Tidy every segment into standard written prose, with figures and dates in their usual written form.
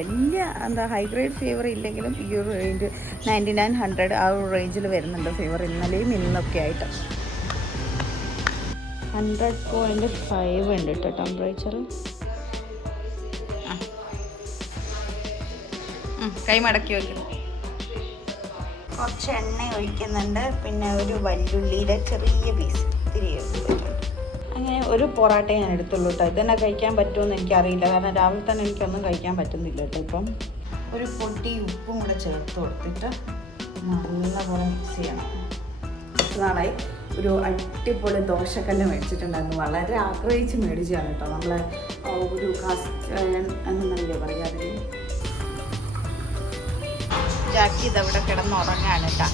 വലിയ എന്താ high grade fever ഇല്ലെങ്കിലും ഈ ഒരു റേഞ്ച് 99-100 ആ ഒരു റേഞ്ചിൽ വരുന്നുണ്ട് ഫീവർ ഇന്നലെയും ഇന്നൊക്കെ ആയിട്ട്. 100.5 ഉണ്ട് കേട്ടോ ടെമ്പറേച്ചർ. കൈ മടക്കി വയ്ക്കുന്നു. കുറച്ച് എണ്ണ ഒഴിക്കുന്നുണ്ട്, പിന്നെ ഒരു വല്യുള്ളിയുടെ ചെറിയ പീസ് തിരികെ. അങ്ങനെ ഒരു പൊറാട്ട ഞാൻ എടുത്തുള്ളൂ കേട്ടോ. ഇതന്നെ കഴിക്കാൻ പറ്റുമെന്ന് എനിക്കറിയില്ല, കാരണം രാവിലെ തന്നെ എനിക്കൊന്നും കഴിക്കാൻ പറ്റുന്നില്ല കേട്ടോ. ഇപ്പം ഒരു പൊടി ഉപ്പും കൂടെ ചേർത്ത് കൊടുത്തിട്ട് നല്ലപോലെ മിക്സ് ചെയ്യണം. നാളായി ഒരു അടിപൊളി ദോശക്കല്ല് മേടിച്ചിട്ടുണ്ടായിരുന്നു. വളരെ ആഗ്രഹിച്ച് മേടിച്ചാണ് കേട്ടോ. നമ്മളെ ഒരു കാസ്റ്റ് എന്നല്ലേ പറയുക, അതിൽ ജാക്കി ഇതവിടെ കിടന്നുറങ്ങാണ് കേട്ടോ.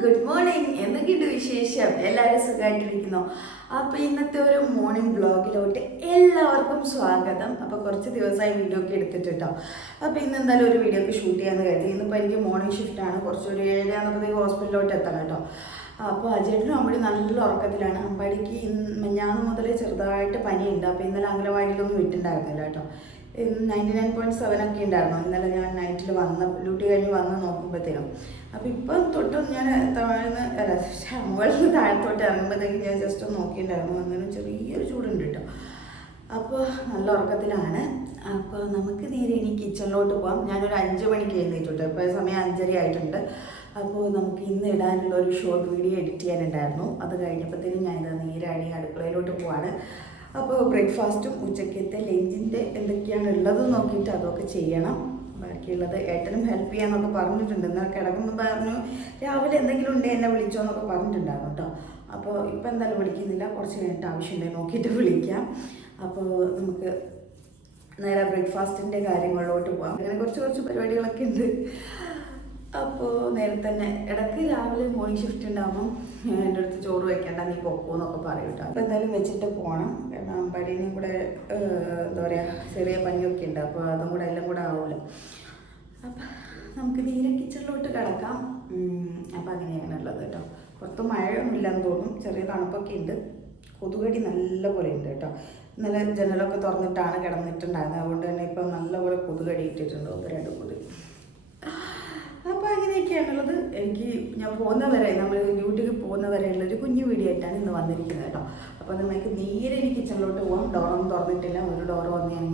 ഗുഡ് മോർണിംഗ്, എന്തൊക്കെയുണ്ട് വിശേഷം? എല്ലാവരും സുഖമായിട്ടിരിക്കുന്നു. അപ്പോൾ ഇന്നത്തെ ഒരു മോർണിംഗ് വ്ളോഗിലോട്ട് എല്ലാവർക്കും സ്വാഗതം. അപ്പോൾ കുറച്ച് ദിവസമായി വീഡിയോ ഒക്കെ എടുത്തിട്ട് കേട്ടോ. അപ്പോൾ ഇന്ന് എന്തായാലും ഒരു വീഡിയോ ഒക്കെ ഷൂട്ട് ചെയ്യാമെന്ന് കരുതി. ഇന്നിപ്പോൾ എനിക്ക് മോർണിംഗ് ഷിഫ്റ്റാണ്, കുറച്ചൊരു 7:30 ഹോസ്പിറ്റലിലോട്ട് എത്തണം കേട്ടോ. അപ്പോൾ അജേട്ടനും അമ്പടി നല്ല ഉറക്കത്തിലാണ്. അമ്പടിക്ക് ഞാൻ മുതലേ ചെറുതായിട്ട് പനിയുണ്ട്. അപ്പോൾ ഇന്നലെ അംഗനവാടിയിലൊന്നും വിട്ടുണ്ടായിരുന്നില്ല കേട്ടോ. 99.7 ഒക്കെ ഉണ്ടായിരുന്നു ഇന്നലെ. ഞാൻ നൈറ്റിൽ ഡ്യൂട്ടി കഴിഞ്ഞ് വന്ന് നോക്കുമ്പോഴത്തേനും. അപ്പോൾ ഇപ്പം തൊട്ടും ഞാൻ മുകളിൽ നിന്ന് താഴത്തോട്ട് ഇറങ്ങുമ്പോഴത്തേക്കും ഞാൻ ജസ്റ്റ് ഒന്ന് നോക്കിയിട്ടുണ്ടായിരുന്നു. അന്നേരം ചെറിയൊരു ചൂടുണ്ട് കേട്ടോ. അപ്പോൾ നല്ല ഉറക്കത്തിലാണ്. അപ്പോൾ നമുക്ക് നേരെ ഇനി കിച്ചണിലോട്ട് പോകാം. ഞാനൊരു 5 മണിക്ക് എഴുന്നേറ്റിട്ട്, ഇപ്പോൾ സമയം 5:30 ആയിട്ടുണ്ട്. അപ്പോൾ നമുക്ക് ഇന്ന് ഇടാനുള്ള ഒരു ഷോർട്ട് വീഡിയോ എഡിറ്റ് ചെയ്യാനുണ്ടായിരുന്നു. അത് കഴിഞ്ഞപ്പോഴത്തേനും ഞാനിത് നേരെ അടുക്കളയിലോട്ട് പോവാണ്. അപ്പോൾ ബ്രേക്ക്ഫാസ്റ്റും ഉച്ചക്കത്തെ ലഞ്ചിൻ്റെ എന്തൊക്കെയാണ് ഉള്ളത് നോക്കിയിട്ട് അതൊക്കെ ചെയ്യണം. ബാക്കിയുള്ളത് ഏട്ടനും ഹെൽപ്പ് ചെയ്യാന്നൊക്കെ പറഞ്ഞിട്ടുണ്ട്. എന്നാൽ കിടക്കുമ്പോൾ പറഞ്ഞു രാവിലെ എന്തെങ്കിലും ഉണ്ടെങ്കിൽ എന്നെ വിളിച്ചോ എന്നൊക്കെ പറഞ്ഞിട്ടുണ്ടാകും കേട്ടോ. അപ്പോൾ ഇപ്പം എന്തായാലും വിളിക്കുന്നില്ല, കുറച്ച് കഴിഞ്ഞിട്ട് ആവശ്യമുണ്ടെങ്കിൽ നോക്കിയിട്ട് വിളിക്കാം. അപ്പോൾ നമുക്ക് നേരെ ബ്രേക്ക്ഫാസ്റ്റിൻ്റെ കാര്യങ്ങളിലോട്ട് പോകാം. അങ്ങനെ കുറച്ച് പരിപാടികളൊക്കെ ഉണ്ട്. അപ്പോൾ നേരെ തന്നെ ഇടയ്ക്ക് രാവിലെ മോർണിംഗ് ഷിഫ്റ്റ് ഉണ്ടാകുമ്പം എൻ്റെ അടുത്ത് ചോറ് വയ്ക്കേണ്ട, നീ പൊക്കോ എന്നൊക്കെ പറയും കേട്ടോ. അപ്പോൾ എന്തായാലും വെച്ചിട്ട് പോകണം. കാരണം പടിയും കൂടെ എന്താ പറയുക ചെറിയ പനിയൊക്കെ ഉണ്ട്. അപ്പോൾ അതും കൂടെ എല്ലാം കൂടെ ആവില്ല. അപ്പം നമുക്ക് നേരെ കിച്ചണിലോട്ട് കിടക്കാം. അപ്പം അങ്ങനെയാണുള്ളത് കേട്ടോ. പുറത്ത് മഴയൊന്നുമില്ലെന്ന് തോന്നും, ചെറിയ തണുപ്പൊക്കെ ഉണ്ട്. കൊതുകടി നല്ലപോലെ ഉണ്ട് കേട്ടോ. ഇന്നലെ ജനലൊക്കെ തുറന്നിട്ടാണ് കിടന്നിട്ടുണ്ടായിരുന്നത്. അതുകൊണ്ട് തന്നെ ഇപ്പം നല്ലപോലെ കൊതുകടി ഇട്ടിട്ടുണ്ട്, 1-2 കൊതുക്. അപ്പോൾ അങ്ങനെയൊക്കെയാണുള്ളത്. ഞാൻ പോകുന്നവരെ, നമ്മൾ ഡ്യൂട്ടിക്ക് പോകുന്നവരെയുള്ളൊരു കുഞ്ഞു വീഡിയോ ആയിട്ടാണ് ഇന്ന് വന്നിരിക്കുന്നത് കേട്ടോ. അപ്പോൾ നമുക്ക് നേരെ കിച്ചണിലോട്ട് പോകാം. ഡോറൊന്നും തുറന്നിട്ടില്ല, ഒരു ഡോറ് വന്ന് ഞാൻ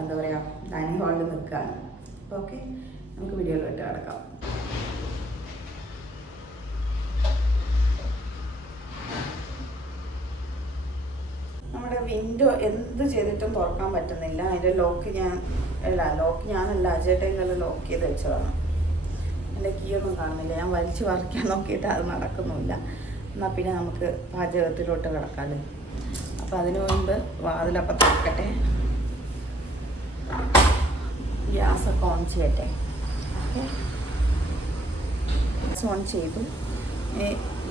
എന്താ പറയുക ഡൈനിങ് ഹാളിൽ നിൽക്കുകയാണ്. അപ്പോൾ ഓക്കെ, നമുക്ക് വീഡിയോയിലോട്ട് കിടക്കാം. നമ്മുടെ വിൻഡോ എന്ത് ചെയ്തിട്ടും തുറക്കാൻ പറ്റുന്നില്ല. അതിൻ്റെ ലോക്ക് ഞാനല്ല അജേട്ടേക്കുള്ള ലോക്ക് ചെയ്ത് വെച്ചതാണ്. എൻ്റെ കീയൊന്നും കാണുന്നില്ല. ഞാൻ വലിച്ചു പറിക്കാൻ നോക്കിയിട്ട് അത് നടക്കുന്നില്ല. എന്നാൽ പിന്നെ നമുക്ക് പാചകത്തിലോട്ട് കിടക്കാമല്ലോ. അപ്പോൾ അതിനു മുൻപ് വാതിലപ്പം തുറക്കട്ടെ, ഗ്യാസൊക്കെ ഓൺ ചെയ്യട്ടെ. ഗ്യാസ് ഓൺ ചെയ്തു.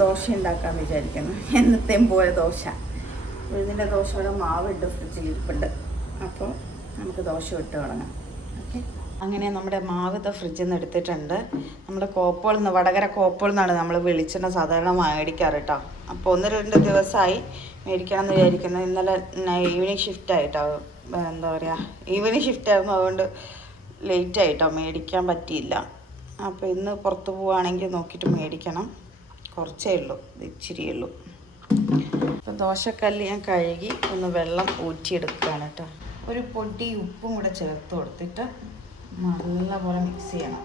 ദോശ ഉണ്ടാക്കാമെന്ന് വിചാരിക്കുന്നു. എന്നത്തെയും പോലെ ദോശ, ഉഴുന്നിൻ്റെ ദോശയുടെ മാവുണ്ട്, ഫ്രിഡ്ജിൽ ഇരിപ്പുണ്ട്. അപ്പോൾ നമുക്ക് ദോശ ഇട്ട് തുടങ്ങാം. ഓക്കെ, അങ്ങനെ നമ്മുടെ മാവത്തെ ഫ്രിഡ്ജിൽ നിന്ന് എടുത്തിട്ടുണ്ട്. നമ്മുടെ കോപ്പോൾ നിന്ന്, വടകര കോപ്പോൾ നിന്നാണ് നമ്മൾ വെളിച്ചെണ്ണ സാധാരണ മേടിക്കാറ് കേട്ടോ. അപ്പോൾ 1-2 ദിവസമായി മേടിക്കണം എന്ന് വിചാരിക്കുന്നത്. ഇന്നലെ ഈവനിങ് ഷിഫ്റ്റായിട്ടോ, എന്താ പറയുക ഈവനിങ് ഷിഫ്റ്റായിരുന്നു, അതുകൊണ്ട് ലേറ്റായിട്ടോ മേടിക്കാൻ പറ്റിയില്ല. അപ്പോൾ ഇന്ന് പുറത്ത് പോവുകയാണെങ്കിൽ നോക്കിയിട്ട് മേടിക്കണം. കുറച്ചേ ഉള്ളൂ, ഇച്ചിരിയേ ഉള്ളൂ. അപ്പോൾ ദോശക്കല്ല് ഞാൻ കഴുകി ഒന്ന് വെള്ളം ഊറ്റിയെടുക്കുകയാണ് കേട്ടോ. ഒരു പൊടി ഉപ്പും കൂടെ ചേർത്ത് കൊടുത്തിട്ട് നല്ലപോലെ മിക്സ് ചെയ്യണം.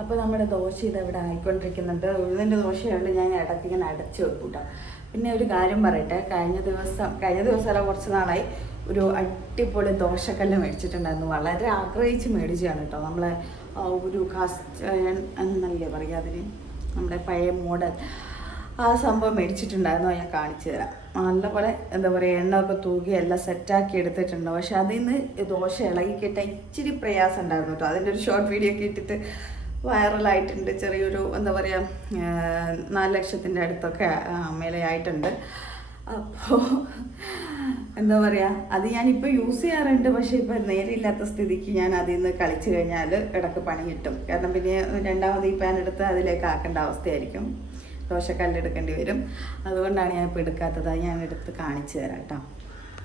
അപ്പോൾ നമ്മുടെ ദോശ ഇതവിടെ ആയിക്കൊണ്ടിരിക്കുന്നുണ്ട്. ഉഴുതിൻ്റെ ദോശയുണ്ട്, ഞാൻ ഇടയ്ക്ക് ഇങ്ങനെ അടച്ചു വെക്കൂട്ടോ. പിന്നെ ഒരു കാര്യം പറയട്ടെ, കഴിഞ്ഞ ദിവസം കുറച്ച് നാളായി ഒരു അടിപൊളി ദോശക്കല്ല് മേടിച്ചിട്ടുണ്ടായിരുന്നു. വളരെ ആഗ്രഹിച്ച് മേടിച്ചതാണ് കേട്ടോ. നമ്മളെ ഒരു കാസ്റ്റ് എന്നല്ലേ പറയുക അതിന്, നമ്മുടെ പഴയ മോഡൽ ആ സംഭവം മേടിച്ചിട്ടുണ്ടായിരുന്നു. ഞാൻ കാണിച്ചു തരാം. നല്ലപോലെ എന്താ പറയുക എണ്ണയൊക്കെ തൂക്കി എല്ലാം സെറ്റാക്കി എടുത്തിട്ടുണ്ട്. പക്ഷെ അതിൽ നിന്ന് ദോശ ഇളകി കിട്ടാൻ ഇച്ചിരി പ്രയാസം ഉണ്ടായിരുന്നു കേട്ടോ. അതിൻ്റെ ഒരു ഷോർട്ട് വീഡിയോ ഒക്കെ ഇട്ടിട്ട് വൈറലായിട്ടുണ്ട്. ചെറിയൊരു എന്താ പറയുക 4 ലക്ഷത്തിൻ്റെ അടുത്തൊക്കെ മേലെ ആയിട്ടുണ്ട്. അപ്പോൾ എന്താ പറയുക, അത് ഞാനിപ്പോൾ യൂസ് ചെയ്യാറുണ്ട്. പക്ഷേ ഇപ്പോൾ നേരെയില്ലാത്ത സ്ഥിതിക്ക് ഞാൻ അതിൽ നിന്ന് കളിച്ചു കഴിഞ്ഞാൽ ഇടയ്ക്ക് പണി കിട്ടും. കാരണം പിന്നെ രണ്ടാമത് ഈ പാൻ എടുത്ത് അതിലേക്ക് ആക്കേണ്ട അവസ്ഥയായിരിക്കും, ദോശക്കല്ലെടുക്കേണ്ടി വരും. അതുകൊണ്ടാണ് ഞാൻ ഇപ്പോൾ എടുക്കാത്തത്. ഞാൻ എടുത്ത് കാണിച്ചു തരാം കേട്ടോ.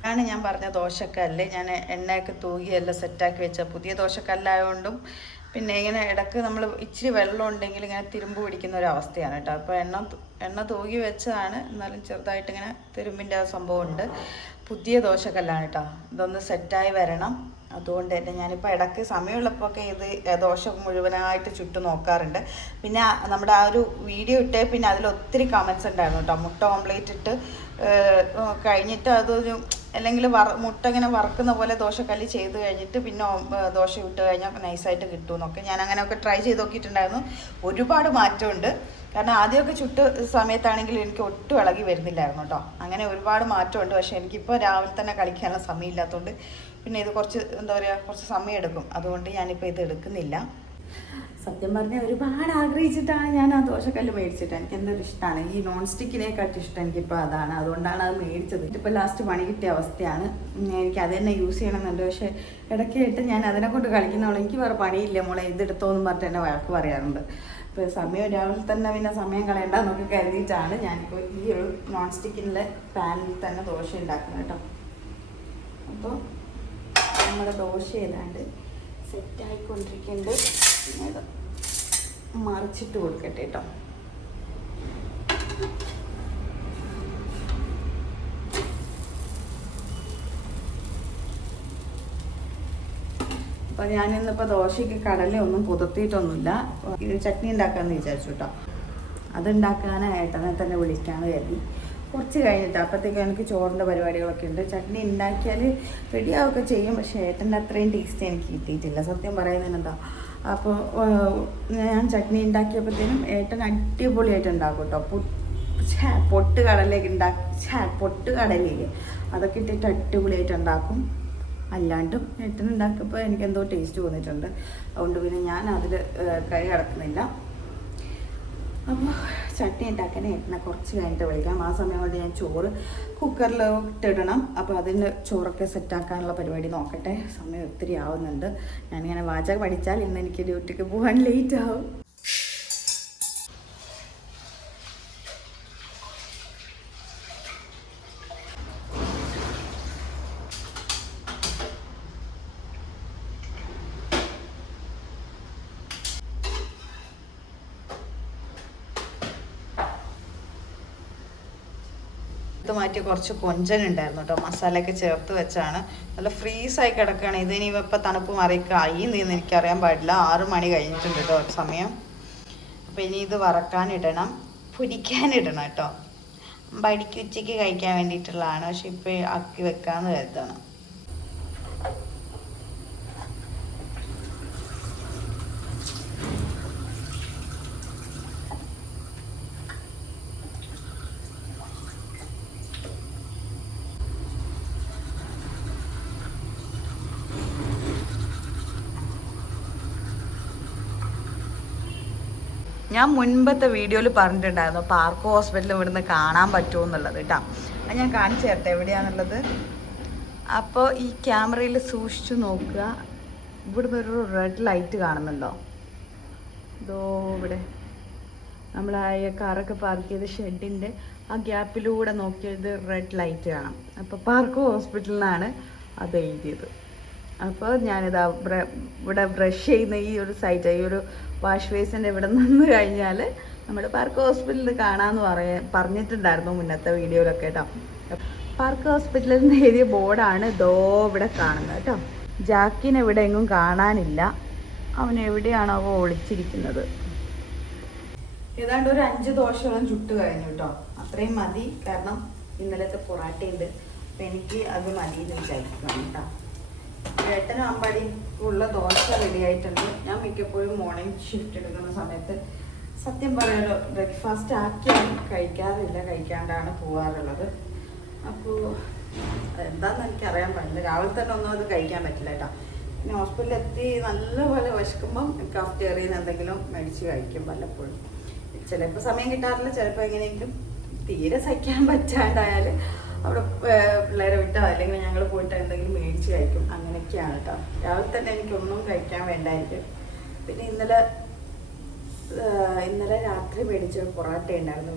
ആണ് ഞാൻ പറഞ്ഞ ദോശക്കല്ല്. ഞാൻ എണ്ണയൊക്കെ തൂകി എല്ലാം സെറ്റാക്കി വെച്ച പുതിയ ദോശക്കല്ലായതുകൊണ്ടും പിന്നെ ഇങ്ങനെ ഇടയ്ക്ക് നമ്മൾ ഇച്ചിരി വെള്ളം ഉണ്ടെങ്കിൽ ഇങ്ങനെ തിരുമ്പ് പിടിക്കുന്ന ഒരു അവസ്ഥയാണ് കേട്ടോ. അപ്പോൾ എണ്ണ തൂകി വെച്ചതാണ്, എന്നാലും ചെറുതായിട്ട് ഇങ്ങനെ തിരുമ്പിൻ്റെ ആ സംഭവം ഉണ്ട്. പുതിയ ദോശക്കല്ലാണ് കേട്ടോ. ഇതൊന്ന് സെറ്റായി വരണം. അതുകൊണ്ട് തന്നെ ഞാനിപ്പോൾ ഇടയ്ക്ക് സമയമുള്ളപ്പോഴൊക്കെ ഇത് ദോശ മുഴുവനായിട്ട് ചുട്ട് നോക്കാറുണ്ട്. പിന്നെ നമ്മുടെ ആ ഒരു വീഡിയോ ഇട്ടേ പിന്നെ അതിൽ ഒത്തിരി കമൻസ് ഉണ്ടായിരുന്നു കേട്ടോ. മുട്ട ഓംപ്ലേറ്റ് ഇട്ട് കഴിഞ്ഞിട്ട് അതൊരു അല്ലെങ്കിൽ മുട്ട ഇങ്ങനെ വറക്കുന്ന പോലെ ദോശക്കല്ല് ചെയ്ത് കഴിഞ്ഞിട്ട് പിന്നെ ദോശ ഇട്ട് കഴിഞ്ഞാൽ നൈസായിട്ട് കിട്ടുമെന്നൊക്കെ ഞാൻ അങ്ങനെയൊക്കെ ട്രൈ ചെയ്ത് നോക്കിയിട്ടുണ്ടായിരുന്നു. ഒരുപാട് മാറ്റമുണ്ട്. കാരണം ആദ്യമൊക്കെ ചുട്ട് സമയത്താണെങ്കിൽ എനിക്ക് ഒട്ടും ഇളകി വരുന്നില്ലായിരുന്നു കേട്ടോ. അങ്ങനെ ഒരുപാട് മാറ്റമുണ്ട്. പക്ഷേ എനിക്കിപ്പോൾ രാവിലെ തന്നെ കളിക്കാനുള്ള സമയമില്ലാത്തതുകൊണ്ട് പിന്നെ ഇത് കുറച്ച് എന്താ പറയുക, കുറച്ച് സമയം എടുക്കും. അതുകൊണ്ട് ഞാനിപ്പോൾ ഇത് എടുക്കുന്നില്ല. സത്യം പറഞ്ഞാൽ ഒരുപാട് ആഗ്രഹിച്ചിട്ടാണ് ഞാൻ ആ ദോശക്കല്ല് മേടിച്ചിട്ട്. എനിക്ക് എന്തൊരു ഇഷ്ടമാണ് ഈ നോൺ സ്റ്റിക്കിനെക്കാട്ടും ഇഷ്ടം എനിക്കിപ്പോൾ അതാണ്. അതുകൊണ്ടാണ് അത് മേടിച്ചത്. ഇപ്പോൾ ലാസ്റ്റ് പണി കിട്ടിയ അവസ്ഥയാണ്. എനിക്ക് അത് തന്നെ യൂസ് ചെയ്യണമെന്നുണ്ട്. പക്ഷേ ഇടയ്ക്കായിട്ട് ഞാൻ അതിനെ കൊണ്ട് കളിക്കുന്നവളെ എനിക്ക് വേറെ പണിയില്ല മോളെ ഇതെടുത്തോന്നും പറഞ്ഞിട്ട് എന്നെ വഴക്ക് പറയാറുണ്ട്. ഇപ്പോൾ സമയം രാവിലെ തന്നെ പിന്നെ സമയം കളയണ്ടെന്നൊക്കെ കരുതിയിട്ടാണ് ഞാനിപ്പോൾ ഈ ഒരു നോൺ സ്റ്റിക്കിൻ്റെ പാനിൽ തന്നെ ദോശ ഉണ്ടാക്കുന്നത് കേട്ടോ. അപ്പോൾ നമ്മുടെ ദോശ ഏതാണ്ട് സെറ്റായിക്കൊണ്ടിരിക്കുന്നുണ്ട്. പിന്നെ ഇത് മറിച്ചിട്ട് കൊടുക്കട്ടെ കേട്ടോ. അപ്പോൾ ഞാനിന്നിപ്പോൾ ദോശയ്ക്ക് കടലയൊന്നും പുതർത്തിയിട്ടൊന്നുമില്ല. ഇത് ചട്നി ഉണ്ടാക്കാമെന്ന് വിചാരിച്ചു കേട്ടോ. അതുണ്ടാക്കാനായിട്ടനെ തന്നെ വിളിക്കാമെന്ന് കരുതി. കുറച്ച് കഴിഞ്ഞിട്ട് അപ്പോഴത്തേക്കും എനിക്ക് ചോറിൻ്റെ പരിപാടികളൊക്കെ ഉണ്ട്. ചട്നി ഉണ്ടാക്കിയാൽ റെഡിയാവുകയൊക്കെ ചെയ്യും. പക്ഷേ ഏട്ടൻ്റെ അത്രയും ടേസ്റ്റ് എനിക്ക് കിട്ടിയിട്ടില്ല, സത്യം പറയുന്നതിനെന്താ. അപ്പോൾ ഞാൻ ചട്നി ഉണ്ടാക്കിയപ്പോഴത്തേനും ഏട്ടൻ അടിപൊളിയായിട്ട് ഉണ്ടാക്കും കേട്ടോ. പൊട്ടുകടലയില്ലേ അതൊക്കെ ഇട്ടിട്ട് അടിപൊളിയായിട്ട് ഉണ്ടാക്കും. അല്ലാണ്ടും ഏട്ടൻ ഉണ്ടാക്കിയപ്പോൾ എനിക്കെന്തോ ടേസ്റ്റ് തോന്നിയിട്ടുണ്ട്. അതുകൊണ്ട് പിന്നെ ഞാൻ അതിൽ കൈ കടക്കുന്നില്ല. അപ്പോൾ ചട്നി ഉണ്ടാക്കാൻ ഏട്ടനെ കുറച്ച് കഴിഞ്ഞിട്ട് വിളിക്കാം. ആ സമയം കൊണ്ട് ഞാൻ ചോറ് കുക്കറിൽ ഇട്ടിടണം. അപ്പോൾ അതിൻ്റെ ചോറൊക്കെ സെറ്റാക്കാനുള്ള പരിപാടി നോക്കട്ടെ. സമയം ഒത്തിരി ആവുന്നുണ്ട്. ഞാനിങ്ങനെ വാചകം പഠിച്ചാൽ ഇന്ന് എനിക്ക് ഡ്യൂട്ടിക്ക് പോകാൻ ലേറ്റ് ആവും. ഇത് മാറ്റി കുറച്ച് കൊഞ്ചനുണ്ടായിരുന്നു കേട്ടോ. മസാലയൊക്കെ ചേർത്ത് വെച്ചാണ്. നല്ല ഫ്രീസായി കിടക്കുകയാണ്. ഇതിനി ഇപ്പം തണുപ്പ് മാറിക്കായി എന്ന് എനിക്കറിയാൻ പാടില്ല. 6 മണി കഴിഞ്ഞിട്ടുണ്ട് കേട്ടോ സമയം. അപ്പോൾ ഇനി ഇത് വറക്കാനിടണം, പൊരിക്കാനിടണം കേട്ടോ. ബടിക്ക് ഉച്ചയ്ക്ക് കഴിക്കാൻ വേണ്ടിയിട്ടുള്ളതാണ്. പക്ഷെ ഇപ്പോൾ ആക്കി വെക്കാമെന്ന് കരുതാണ്. ഞാൻ മുൻപത്തെ വീഡിയോയിൽ പറഞ്ഞിട്ടുണ്ടായിരുന്നു പാർക്ക് ഹോസ്പിറ്റൽ ഇവിടുന്ന് കാണാൻ പറ്റുമോ എന്നുള്ളത് കേട്ടോ. അത് ഞാൻ കാണിച്ചു തരട്ടെ എവിടെയാണെന്നുള്ളത്. അപ്പോൾ ഈ ക്യാമറയിൽ സൂക്ഷിച്ചു നോക്കുക. ഇവിടുന്ന് ഒരു റെഡ് ലൈറ്റ് കാണുന്നുണ്ടോ? ഇതോ ഇവിടെ നമ്മൾ ആ കാറൊക്കെ പാർക്ക് ചെയ്ത ഷെഡിൻ്റെ ആ ഗ്യാപ്പിലൂടെ നോക്കിയത് റെഡ് ലൈറ്റ് കാണാം. അപ്പോൾ പാർക്ക് ഹോസ്പിറ്റലിൽ നിന്നാണ് അത് എഴുതിയത്. അപ്പോൾ ഞാനിതാ ഇവിടെ ബ്രഷ് ചെയ്യുന്ന ഈ ഒരു സൈറ്റ്, ഈ ഒരു വാഷ് ബേസിൻ്റെ ഇവിടെ നിന്ന് കഴിഞ്ഞാൽ നമ്മുടെ പാർക്ക് ഹോസ്പിറ്റലിൽ കാണാമെന്ന് പറഞ്ഞിട്ടുണ്ടായിരുന്നു മുന്നത്തെ വീഡിയോയിലൊക്കെ കേട്ടോ. പാർക്ക് ഹോസ്പിറ്റലിൽ നിന്ന് എഴുതിയ ബോർഡാണ് ഇതോ ഇവിടെ കാണുന്നത് കേട്ടോ. ജാക്കിനെ ഇവിടെ എങ്ങും കാണാനില്ല. അവൻ എവിടെയാണോ അവ ഒളിച്ചിരിക്കുന്നത്. ഏതാണ്ട് ഒരു 5 ദോശയോളം ചുട്ട് കഴിഞ്ഞു കേട്ടോ. അത്രയും മതി. കാരണം ഇന്നലത്തെ പൊറാട്ടയുണ്ട്. അപ്പം എനിക്ക് അത് മതിയെന്ന് വിചാരിക്കണം കേട്ടോ. ഏട്ടനും അമ്പാടിക്കുള്ള ദോശ റെഡി ആയിട്ടുണ്ട്. ഞാൻ മിക്കപ്പോഴും മോർണിംഗ് ഷിഫ്റ്റ് എടുക്കുന്ന സമയത്ത് സത്യം പറയാലോ ബ്രേക്ക്ഫാസ്റ്റ് ആക്കിയാൽ കഴിക്കാറില്ല, കഴിക്കാണ്ടാണ് പോകാറുള്ളത്. അപ്പോൾ അതെന്താണെന്ന് എനിക്കറിയാൻ പാടില്ല. രാവിലെ തന്നെ ഒന്നും അത് കഴിക്കാൻ പറ്റില്ല കേട്ടോ. പിന്നെ ഹോസ്പിറ്റലിൽ എത്തി നല്ലപോലെ വിശക്കുമ്പം കാഫ്റ്റേറിയയിൽ നിന്ന് എന്തെങ്കിലും മേടിച്ച് കഴിക്കും വല്ലപ്പോഴും. ചിലപ്പോൾ സമയം കിട്ടാറില്ല, ചിലപ്പോൾ എങ്ങനെയെങ്കിലും തീരെ സഹിക്കാൻ പറ്റാണ്ടായാൽ അവിടെ പിള്ളേരെ വിട്ടോ അല്ലെങ്കിൽ ഞങ്ങൾ പോയിട്ട് എന്തെങ്കിലും മേടിച്ച് കഴിക്കും. അങ്ങനെയൊക്കെയാണ് കേട്ടോ. രാവിലെ തന്നെ എനിക്കൊന്നും കഴിക്കാൻ വേണ്ടായിരിക്കും. പിന്നെ ഇന്നലെ രാത്രി മേടിച്ച പൊറോട്ട ഉണ്ടായിരുന്നു,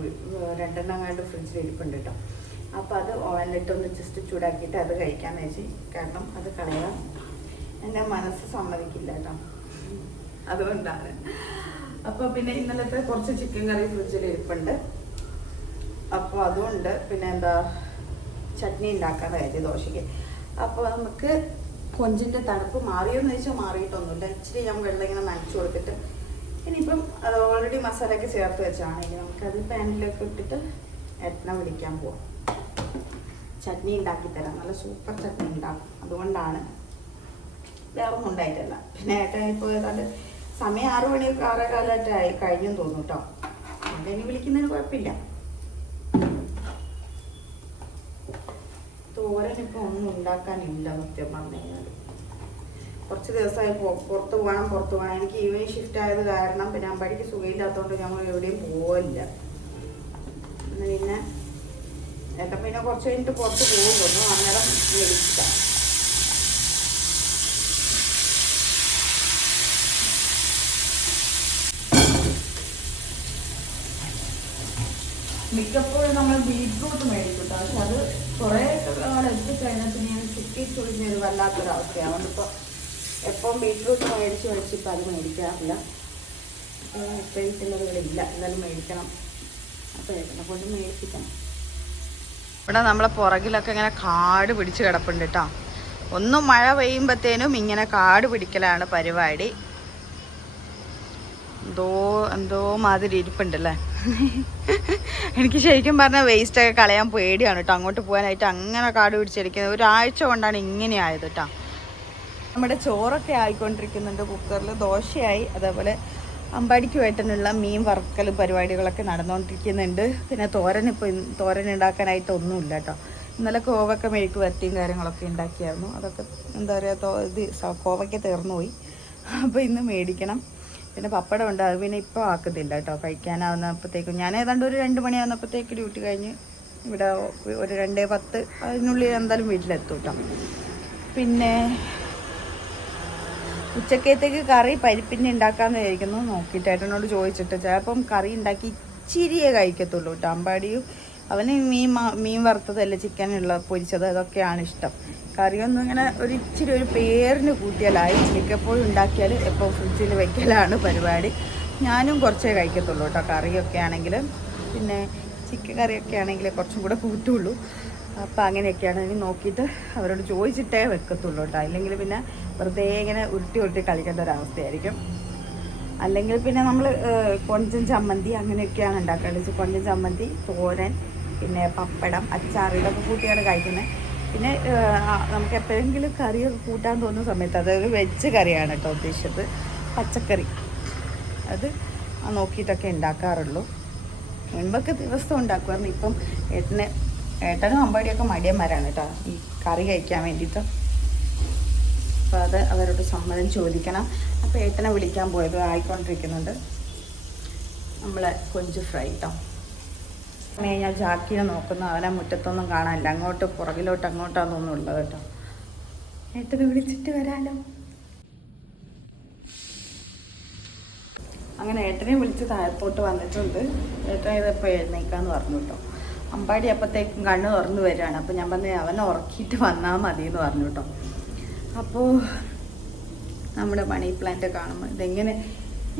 2 കണ്ട് ഫ്രിഡ്ജിൽ ഇരിപ്പുണ്ട് കേട്ടോ. അപ്പോൾ അത് ഓവനിലിട്ടൊന്ന് ജസ്റ്റ് ചൂടാക്കിയിട്ട് അത് കഴിക്കാമെന്ന് വെച്ച്. കാരണം അത് കളയാൻ എൻ്റെ മനസ്സ് സമ്മതിക്കില്ല കേട്ടോ, അതുകൊണ്ടാണ്. അപ്പോൾ പിന്നെ ഇന്നലത്തെ കുറച്ച് ചിക്കൻ കറി ഫ്രിഡ്ജിൽ ഇരിപ്പുണ്ട്. അപ്പോൾ അതുകൊണ്ട് പിന്നെ എന്താ ചട്നി ഉണ്ടാക്കാതെ കരുതി ദോശയ്ക്ക്. അപ്പോൾ നമുക്ക് കൊഞ്ചിൻ്റെ തണുപ്പ് മാറിയോന്ന് ചോദിച്ചാൽ മാറിയിട്ടൊന്നുമില്ല. ഇച്ചിരി ഞാൻ വെള്ളം ഇങ്ങനെ നനച്ചു കൊടുത്തിട്ട് ഇനിയിപ്പം അത് ഓൾറെഡി മസാലയൊക്കെ ചേർത്ത് വെച്ചാണ്. ഇനി നമുക്കത് പാനിലൊക്കെ ഇട്ടിട്ട് ഏട്ടനെ വിളിക്കാൻ പോവാം. ചട്നി ഉണ്ടാക്കി തരാം, നല്ല സൂപ്പർ ചട്നി ഉണ്ടാക്കും. അതുകൊണ്ടാണ്, വേറെ ഒന്നും ഉണ്ടായിട്ടല്ല. പിന്നെ ഏട്ടൻ ഇപ്പോൾ ഏതാണ്ട് സമയം 6 മണി 6:15 കഴിഞ്ഞെന്ന് തോന്നും കേട്ടോ. അതിനി വിളിക്കുന്നതിന് കുഴപ്പമില്ല. തോരനിപ്പോൾ ഒന്നും ഉണ്ടാക്കാനില്ല സത്യം പറഞ്ഞു കഴിഞ്ഞാൽ. കുറച്ച് ദിവസമായി പുറത്ത് പോകണം. എനിക്ക് ഈവനിങ് ഷിഫ്റ്റ് ആയത് കാരണം പിന്നെ അമ്പടിക്ക് സുഖമില്ലാത്തതുകൊണ്ട് ഞങ്ങൾ എവിടെയും പോവില്ല. പിന്നെ ഏട്ടൻ പിന്നെ കുറച്ച് കഴിഞ്ഞിട്ട് പുറത്ത് പോകുന്നു, അന്നേരം മേടിച്ചിട്ടാണ്. മിക്കപ്പോഴും നമ്മൾ ബീറ്റ്റൂട്ട് മേടിക്കും. പക്ഷെ അത് കുറേ കാലം എത്തിക്കഴിഞ്ഞാൽ പിന്നെ ഞാൻ ചുറ്റിച്ചൊഴിഞ്ഞൊരു വല്ലാത്തൊരവസ്ഥയാണ്. അതുകൊണ്ടിപ്പോൾ എപ്പോഴും ബീറ്റ്റൂട്ട് മേടിച്ച് ഇപ്പം അത് മേടിക്കാറില്ല. കഴിക്കുന്നത് ഇവിടെ ഇല്ല, എന്തായാലും മേടിക്കണം. അപ്പോൾ ഏട്ടനെ കൊണ്ട് മേടിപ്പിക്കണം. ഇവിടെ നമ്മളെ പുറകിലൊക്കെ ഇങ്ങനെ കാട് പിടിച്ച് കിടപ്പുണ്ട് കേട്ടോ. ഒന്നും മഴ പെയ്യുമ്പോഴത്തേനും ഇങ്ങനെ കാട് പിടിക്കലാണ് പരിപാടി. എന്തോ മാതിരി ഇരിപ്പുണ്ടല്ലേ. എനിക്ക് ശരിക്കും പറഞ്ഞാൽ വേസ്റ്റൊക്കെ കളയാൻ പേടിയാണ് കേട്ടോ. അങ്ങോട്ട് പോകാനായിട്ട് അങ്ങനെ കാട് പിടിച്ചിരിക്കുന്നത്. ഒരാഴ്ച കൊണ്ടാണ് ഇങ്ങനെ ആയത് കേട്ടോ. നമ്മുടെ ചോറൊക്കെ ആയിക്കൊണ്ടിരിക്കുന്നുണ്ട് കുക്കറിൽ. ദോശയായി, അതേപോലെ അമ്പാടിക്ക് വേട്ടനുള്ള മീൻ വറുക്കൽ പരിപാടികളൊക്കെ നടന്നുകൊണ്ടിരിക്കുന്നുണ്ട്. പിന്നെ തോരൻ ഉണ്ടാക്കാനായിട്ടൊന്നുമില്ല കേട്ടോ. ഇന്നലെ കോവക്ക മെഴുക്ക് വരട്ടിയും കാര്യങ്ങളൊക്കെ ഉണ്ടാക്കിയായിരുന്നു. അതൊക്കെ എന്താ പറയുക, കോവയ്ക്ക് തീർന്നു പോയി. അപ്പോൾ ഇന്ന് മേടിക്കണം. പിന്നെ പപ്പടം ഉണ്ട്, അത് പിന്നെ ഇപ്പോൾ ആക്കത്തില്ല കേട്ടോ. കഴിക്കാനാവുന്നപ്പോഴത്തേക്കും ഞാൻ ഏതാണ്ട് ഒരു 2 മണിയാവുന്നപ്പോഴത്തേക്ക് ഡ്യൂട്ടി കഴിഞ്ഞ് ഇവിടെ ഒരു 2:10 അതിനുള്ളിൽ എന്തായാലും വീട്ടിലെത്തും കേട്ടോ. പിന്നെ ഉച്ചക്കത്തേക്ക് കറി പരിപ്പിന് ഉണ്ടാക്കാമെന്ന് വിചാരിക്കുന്നു. നോക്കിയിട്ട് ഏട്ടനോട് ചോദിച്ചിട്ട് ചിലപ്പം കറി ഉണ്ടാക്കി ഇച്ചിരിയേ കഴിക്കത്തുള്ളൂ കേട്ടോ. അമ്പാടിയും അവന് മീൻ വറുത്തതല്ല, ചിക്കനുള്ള പൊരിച്ചത് അതൊക്കെയാണ് ഇഷ്ടം. കറിയൊന്നും ഇങ്ങനെ ഇച്ചിരി ഒരു പേരിന് കൂട്ടിയാലായി. മിക്കപ്പോഴും ഉണ്ടാക്കിയാൽ എപ്പോൾ ഫ്രിഡ്ജിൽ വെക്കലാണ് പരിപാടി. ഞാനും കുറച്ചേ കഴിക്കത്തുള്ളൂ കേട്ടോ കറിയൊക്കെ ആണെങ്കിൽ. പിന്നെ ചിക്കൻ കറിയൊക്കെ ആണെങ്കിൽ കുറച്ചും കൂടെ കൂട്ടുള്ളൂ. അപ്പോൾ അങ്ങനെയൊക്കെയാണ്. ഇനി നോക്കിയിട്ട് അവരോട് ചോദിച്ചിട്ടേ വെക്കത്തുള്ളൂ കേട്ടോ. അല്ലെങ്കിൽ പിന്നെ വെറുതെ ഇങ്ങനെ ഉരുട്ടി കളിക്കേണ്ട ഒരവസ്ഥയായിരിക്കും. അല്ലെങ്കിൽ പിന്നെ നമ്മൾ കൊഞ്ചൻ ചമ്മന്തി അങ്ങനെയൊക്കെയാണ് ഉണ്ടാക്കേണ്ടത്. കൊഞ്ചൻ ചമ്മന്തി, തോരൻ, പിന്നെ പപ്പടം, അച്ചാർ ഇതൊക്കെ കൂട്ടിയാണ് കഴിക്കുന്നത്. പിന്നെ നമുക്ക് എപ്പോഴെങ്കിലും കറിയൊക്കെ കൂട്ടാൻ തോന്നുന്ന സമയത്ത്, അതൊരു വെജ് കറിയാണ് കേട്ടോ ഉദ്ദേശിച്ചത്, പച്ചക്കറി, അത് നോക്കിയിട്ടൊക്കെ ഉണ്ടാക്കാറുള്ളൂ. മുൻപൊക്കെ ദിവസം ഉണ്ടാക്കുമായിരുന്നു. ഇപ്പം ഏട്ടനും അമ്പാടിയൊക്കെ മടിയന്മാരാണ് കേട്ടോ ഈ കറി കഴിക്കാൻ വേണ്ടിയിട്ട്. അപ്പോൾ അത് അവരോട് സമ്മതം ചോദിക്കണം. അപ്പോൾ ഏട്ടനെ വിളിക്കാൻ പോയത് ആയിക്കൊണ്ടിരിക്കുന്നുണ്ട് നമ്മളെ കൊഞ്ച് ഫ്രൈ കേട്ടോ. ഞാൻ ജാക്കിനെ നോക്കുന്നു, അവനെ മുറ്റത്തൊന്നും കാണാനില്ല. അങ്ങോട്ട് അങ്ങോട്ടാണെന്നൊന്നും ഉള്ളത് കേട്ടോ. ഏട്ടനെ വിളിച്ചിട്ട് വരാലോ. അങ്ങനെ ഏട്ടനെ വിളിച്ച് താഴത്തോട്ട് വന്നിട്ടുണ്ട്. ഏട്ടൻ ഇതിപ്പോൾ എഴുന്നേക്കാന്ന് പറഞ്ഞു കേട്ടോ. അമ്പാടി അപ്പോഴത്തേക്കും കണ്ണ് തുറന്ന് വരികയാണ്. അപ്പോൾ ഞാൻ പറഞ്ഞ അവനെ ഉറക്കിയിട്ട് വന്നാൽ മതി എന്ന് പറഞ്ഞു കേട്ടോ. അപ്പോൾ നമ്മുടെ മണി പ്ലാന്റ് കാണുമ്പോൾ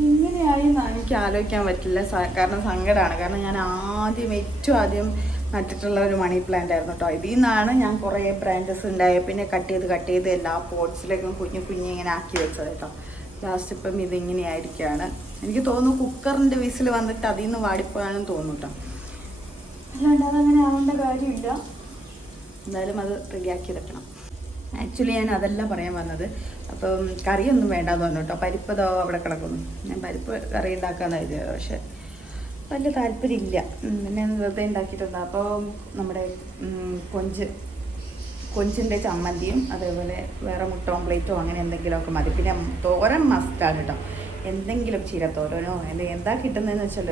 ഇങ്ങനെയായെന്നാണ് എനിക്ക് ആലോചിക്കാൻ പറ്റില്ല. കാരണം സങ്കടമാണ്. കാരണം ഞാൻ ഏറ്റവും ആദ്യം നട്ടിട്ടുള്ള ഒരു മണി പ്ലാന്റ് ആയിരുന്നു കേട്ടോ. ഇതിൽ നിന്നാണ് ഞാൻ കുറേ ബ്രാഞ്ചസ് ഉണ്ടായത്. പിന്നെ കട്ട് ചെയ്ത് എല്ലാ പോട്ട്സിലേക്കും കുഞ്ഞു ഇങ്ങനെ ആക്കി വെച്ചത് കേട്ടോ. ലാസ്റ്റ് ഇപ്പം ഇതിങ്ങനെയായിരിക്കുകയാണ്. എനിക്ക് തോന്നുന്നു കുക്കറിൻ്റെ വിസിൽ വന്നിട്ട് അതിൽ നിന്ന് വാടിപ്പോയാണെന്ന് തോന്നുന്നു കേട്ടോ. അല്ലാണ്ട് അതങ്ങനെ ആവേണ്ട കാര്യമില്ല. എന്തായാലും അത് റെഡിയാക്കി വെക്കണം. ആക്ച്വലി ഞാൻ അതല്ല പറയാൻ വന്നത്. അപ്പം കറിയൊന്നും വേണ്ടാന്ന് പറഞ്ഞു കേട്ടോ. പരിപ്പ് ഇതോ അവിടെ കിടക്കുന്നു. ഞാൻ പരിപ്പ് കറി ഉണ്ടാക്കാമെന്ന് വിചാരിച്ചത്, പക്ഷെ വലിയ താല്പര്യമില്ല. പിന്നെ വെറുതെ ഉണ്ടാക്കിയിട്ടുണ്ട്. അപ്പോൾ നമ്മുടെ കൊഞ്ചിൻ്റെ ചമ്മന്തിയും അതേപോലെ വേറെ മുട്ട ഓംപ്ലേറ്റോ അങ്ങനെ എന്തെങ്കിലുമൊക്കെ മതി. പിന്നെ തോരൻ മസ്റ്റാണ് കേട്ടോ. എന്തെങ്കിലും ചീരത്തോരനോ എന്താ കിട്ടുന്നതെന്ന് വെച്ചാൽ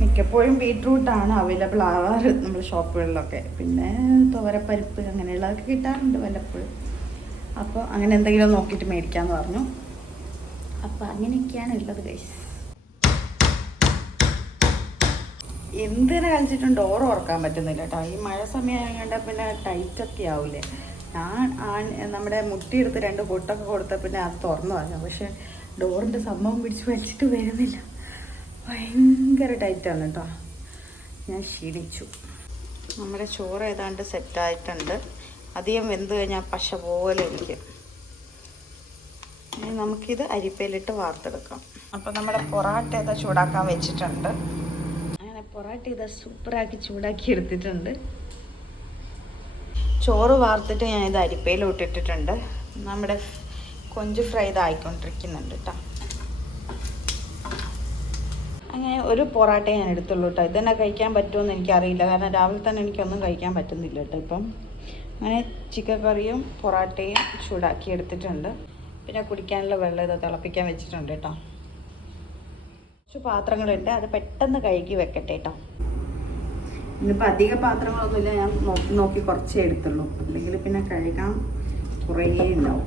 മിക്കപ്പോഴും ബീട്രൂട്ടാണ് അവൈലബിൾ ആവാറ് നമ്മൾ ഷോപ്പുകളിലൊക്കെ. പിന്നെ തുവരപ്പരിപ്പ് അങ്ങനെയുള്ളതൊക്കെ കിട്ടാറുണ്ട് വല്ലപ്പോഴും. അപ്പോൾ അങ്ങനെ എന്തെങ്കിലും നോക്കിയിട്ട് മേടിക്കാമെന്ന് പറഞ്ഞു. അപ്പോൾ അങ്ങനെയൊക്കെയാണ് ഉള്ളത് ഗൈസ്. എന്തിനെ കളിച്ചിട്ടും ഡോർ ഓർക്കാൻ പറ്റുന്നില്ല കേട്ടോ. ഈ മഴ സമയം കണ്ട പിന്നെ ടൈറ്റൊക്കെ ആവില്ലേ. ഞാൻ നമ്മുടെ മുട്ടിയെടുത്ത് 2 കൊട്ടൊക്കെ കൊടുത്ത പിന്നെ അത് തുറന്നു പറഞ്ഞു. പക്ഷെ ഡോറിൻ്റെ സംഭവം പിടിച്ച് വലിച്ചിട്ട് വരുന്നില്ല. ഭയങ്കര ടൈറ്റാണ് കേട്ടോ. ഞാൻ ക്ഷീണിച്ചു. നമ്മുടെ ചോറ് ഏതാണ്ട് സെറ്റായിട്ടുണ്ട്. അധികം വെന്ത് കഴിഞ്ഞാൽ പശ പോലെ ഇരിക്കും. ഇനി നമുക്കിത് അരിപ്പയിലിട്ട് വാർത്തെടുക്കാം. അപ്പോൾ നമ്മുടെ പൊറാട്ട ഇതാ ചൂടാക്കാൻ വെച്ചിട്ടുണ്ട്. അങ്ങനെ പൊറാട്ട ഇതാ സൂപ്പറാക്കി ചൂടാക്കി എടുത്തിട്ടുണ്ട്. ചോറ് വാർത്തിട്ട് ഞാനിത് അരിപ്പയിലോട്ട് ഇട്ടിട്ടുണ്ട്. നമ്മുടെ കൊഞ്ച് ഫ്രൈ ഇതായിക്കൊണ്ടിരിക്കുന്നുണ്ട് കേട്ടോ. അങ്ങനെ ഒരു പൊറാട്ട ഞാൻ എടുത്തുള്ളൂ കേട്ടോ. ഇതന്നെ കഴിക്കാൻ പറ്റുമെന്ന് എനിക്കറിയില്ല. കാരണം രാവിലെ തന്നെ എനിക്കൊന്നും കഴിക്കാൻ പറ്റുന്നില്ല കേട്ടോ. ഇപ്പം അങ്ങനെ ചിക്കൻ കറിയും പൊറാട്ടയും ചൂടാക്കി എടുത്തിട്ടുണ്ട്. പിന്നെ കുടിക്കാനുള്ള വെള്ളം ഇത് തിളപ്പിക്കാൻ വെച്ചിട്ടുണ്ട് കേട്ടോ. കുറച്ച് പാത്രങ്ങളുണ്ട്, അത് പെട്ടെന്ന് കഴുകി വെക്കട്ടെ കേട്ടോ. ഇന്നിപ്പോൾ അധിക പാത്രങ്ങളൊന്നുമില്ല. ഞാൻ നോക്കി കുറച്ചേ എടുത്തുള്ളൂ. അല്ലെങ്കിൽ പിന്നെ കഴുകാൻ കുറേ ഉണ്ടാവും.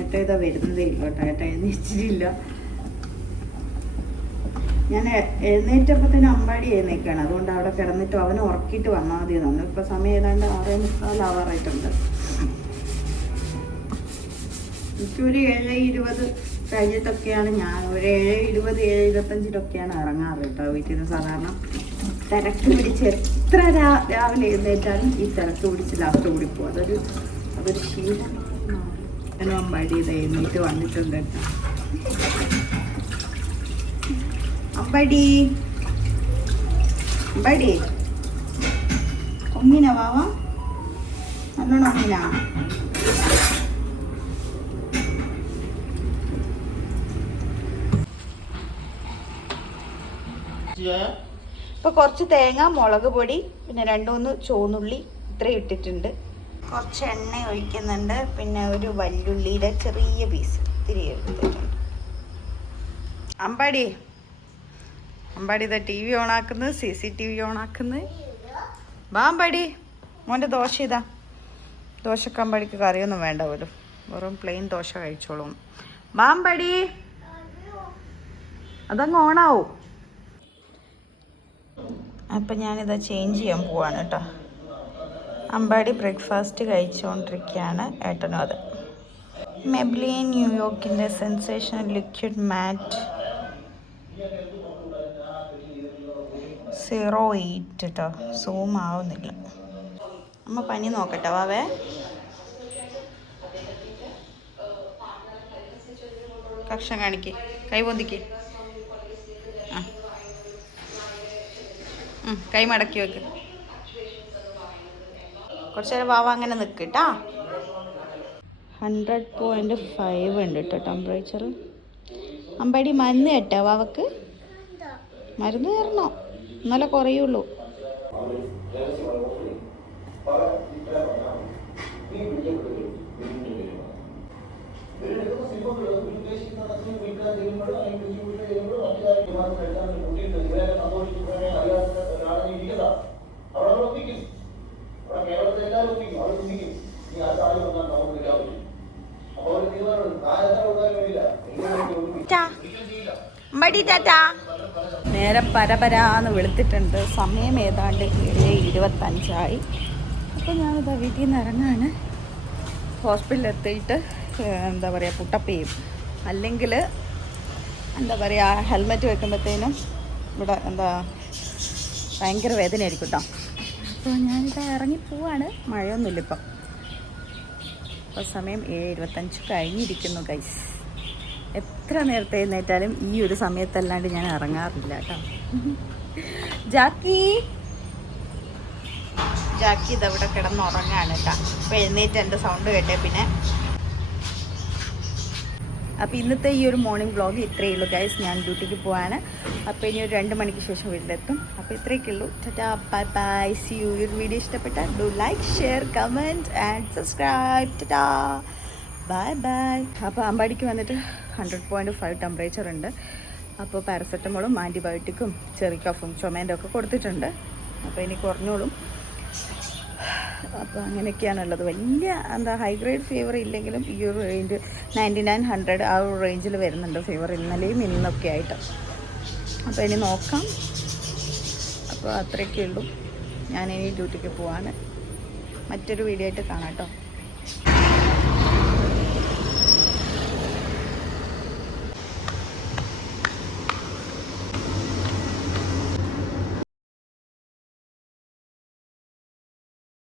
ഏട്ട ഇതാ വരുന്നതേ ഇല്ല കേട്ടോ. ഏട്ട എഴുന്നേറ്റിട്ടില്ല. ഞാൻ എഴുന്നേറ്റപ്പോൾ തന്നെ അമ്പാടി എഴുന്നേക്കാണ്. അതുകൊണ്ട് അവിടെ കിടന്നിട്ട് അവനെ ഉറക്കിയിട്ട് വന്നാൽ മതി എന്നാണ്. ഇപ്പോൾ സമയം ഏതാണ്ട് 6:45 ആവാറായിട്ടുണ്ട്. എനിക്കൊരു 7:20 കഴിഞ്ഞിട്ടൊക്കെയാണ് ഒരു 7:20 7:25 ഇറങ്ങാറ് കേട്ടോ വീട്ടിൽ നിന്ന്. സാധാരണ തിരക്ക് പിടിച്ച് എത്ര രാവിലെ എഴുന്നേറ്റാലും ഈ തിരക്ക് പിടിച്ച് ലാസ്റ്റ് ഓടിപ്പോകും. അതൊരു ശീലം. ഞാനും അമ്പാടി ഇത് എഴുന്നേറ്റ് വന്നിട്ടുണ്ട് കേട്ടോ. അമ്പാടി അമ്പാടി ഒന്നിനാ വാവ നല്ലോണം ഒന്നിനാ. ഇപ്പൊ കുറച്ച് തേങ്ങ, മുളക് പൊടി, പിന്നെ 2-3 ചുവന്നുള്ളി ഇത്രയും ഇട്ടിട്ടുണ്ട്. കുറച്ച് എണ്ണ ഒഴിക്കുന്നുണ്ട്. പിന്നെ ഒരു വല്യുള്ളിയുടെ ചെറിയ പീസ് ഇത്തിരി എടുത്തിട്ടുണ്ട്. അമ്പാടി ഇതാ TV ഓണാക്കുന്നത്, CCTV ഓണാക്കുന്നത്. ബാമ്പാടി മോൻ്റെ ദോശ ഇതാ. ദോശക്ക് അമ്പാടിക്ക് കറിയൊന്നും വേണ്ട പോലും, വെറും പ്ലെയിൻ ദോശ കഴിച്ചോളും. ബാമ്പാടി അതങ്ങ് ഓണാവും. അപ്പം ഞാനിതാ ചേഞ്ച് ചെയ്യാൻ പോവാണ് കേട്ടോ. അമ്പാടി ബ്രേക്ക്ഫാസ്റ്റ് കഴിച്ചുകൊണ്ടിരിക്കുകയാണ്. ഏട്ടനും അത് മെബ്ലിൻ ന്യൂയോർക്കിൻ്റെ സെൻസേഷണൽ ലിക്വിഡ് മാറ്റ് 08 കേട്ടോ. സൂം ആവുന്നില്ല. അമ്മ പനി നോക്കട്ടെ വാവേ. കക്ഷം കാണിക്ക്, കൈ പൊന്തിക്ക്. കൈ മടക്കി വെക്ക്. കുറച്ച് നേരം വാവ അങ്ങനെ നിൽക്കട്ടാ. 100.5 ഉണ്ട് കേട്ടോ ടെമ്പറേച്ചർ. അമ്പാടി മരുന്ന് കേട്ടോ വാവക്ക്. മരുന്ന് തരണോ, എന്നാലേ കുറയുള്ളൂ. നേരം പരപരാന്ന് വെളുത്തിട്ടുണ്ട്. സമയം ഏതാണ്ട് 7:25. അപ്പോൾ ഞാനിതാ വീട്ടിൽ നിന്ന് ഇറങ്ങാണ്. ഹോസ്പിറ്റലിൽ എത്തിയിട്ട് എന്താ പറയുക പുട്ടപ്പ് ചെയ്യും. അല്ലെങ്കിൽ എന്താ പറയുക ഹെൽമെറ്റ് വെക്കുമ്പോഴത്തേനും ഇവിടെ ഭയങ്കര വേദനയായിരിക്കും കേട്ടോ. അപ്പോൾ ഞാനിതാ ഇറങ്ങിപ്പോവാണ്. മഴയൊന്നുമില്ല ഇപ്പം. അപ്പോൾ സമയം 7:25 കഴിഞ്ഞിരിക്കുന്നു ഗൈസ്. എത്ര നേരത്തെ എഴുന്നേറ്റാലും ഈ ഒരു സമയത്തല്ലാണ്ട് ഞാൻ ഇറങ്ങാറില്ല കേട്ടോ. ജാക്കി ഇതവിടെ കിടന്നുറങ്ങാണ് കേട്ടോ. അപ്പോൾ എഴുന്നേറ്റ് എൻ്റെ സൗണ്ട് കേട്ടേ പിന്നെ. അപ്പോൾ ഇന്നത്തെ ഈ ഒരു മോർണിംഗ് വ്ളോഗ് ഇത്രയേ ഉള്ളൂ ഗൈസ്. ഞാൻ ഡ്യൂട്ടിക്ക് പോവാണ്. അപ്പോൾ ഇനി ഒരു 2 മണിക്ക് ശേഷം വീട്ടിലെത്തും. അപ്പോൾ ഇത്രയൊക്കെ ഉള്ളൂ. Tata bye bye, see you. ഈ ഒരു വീഡിയോ ഇഷ്ടപ്പെട്ടാൽ do like, share, comment and subscribe. Tata bye bye. അപ്പോൾ അമ്പാടിക്ക് വന്നിട്ട് 100.5 ടെമ്പറേച്ചർ ഉണ്ട്. അപ്പോൾ പാരസെറ്റമോളും ആൻറ്റിബയോട്ടിക്കും ചെറിയ കഫും ചുമേൻ്റെ ഒക്കെ കൊടുത്തിട്ടുണ്ട്. അപ്പോൾ ഇനി കുറഞ്ഞോളും. അപ്പോൾ അങ്ങനെയൊക്കെയാണുള്ളത്. വലിയ ഹൈ ഗ്രേഡ് ഫീവർ ഇല്ലെങ്കിലും ഈ ഒരു റേഞ്ച് 99-100 ആ ഒരു റേഞ്ചിൽ വരുന്നുണ്ട് ഫീവർ ഇന്നലെയും ഇന്നൊക്കെ ആയിട്ട്. അപ്പോൾ ഇനി നോക്കാം. അപ്പോൾ അത്രയൊക്കെ ഉള്ളൂ. ഞാനിനി ഡ്യൂട്ടിക്ക് പോവാണ്. മറ്റൊരു വീഡിയോ ആയിട്ട് കാണാം കേട്ടോ.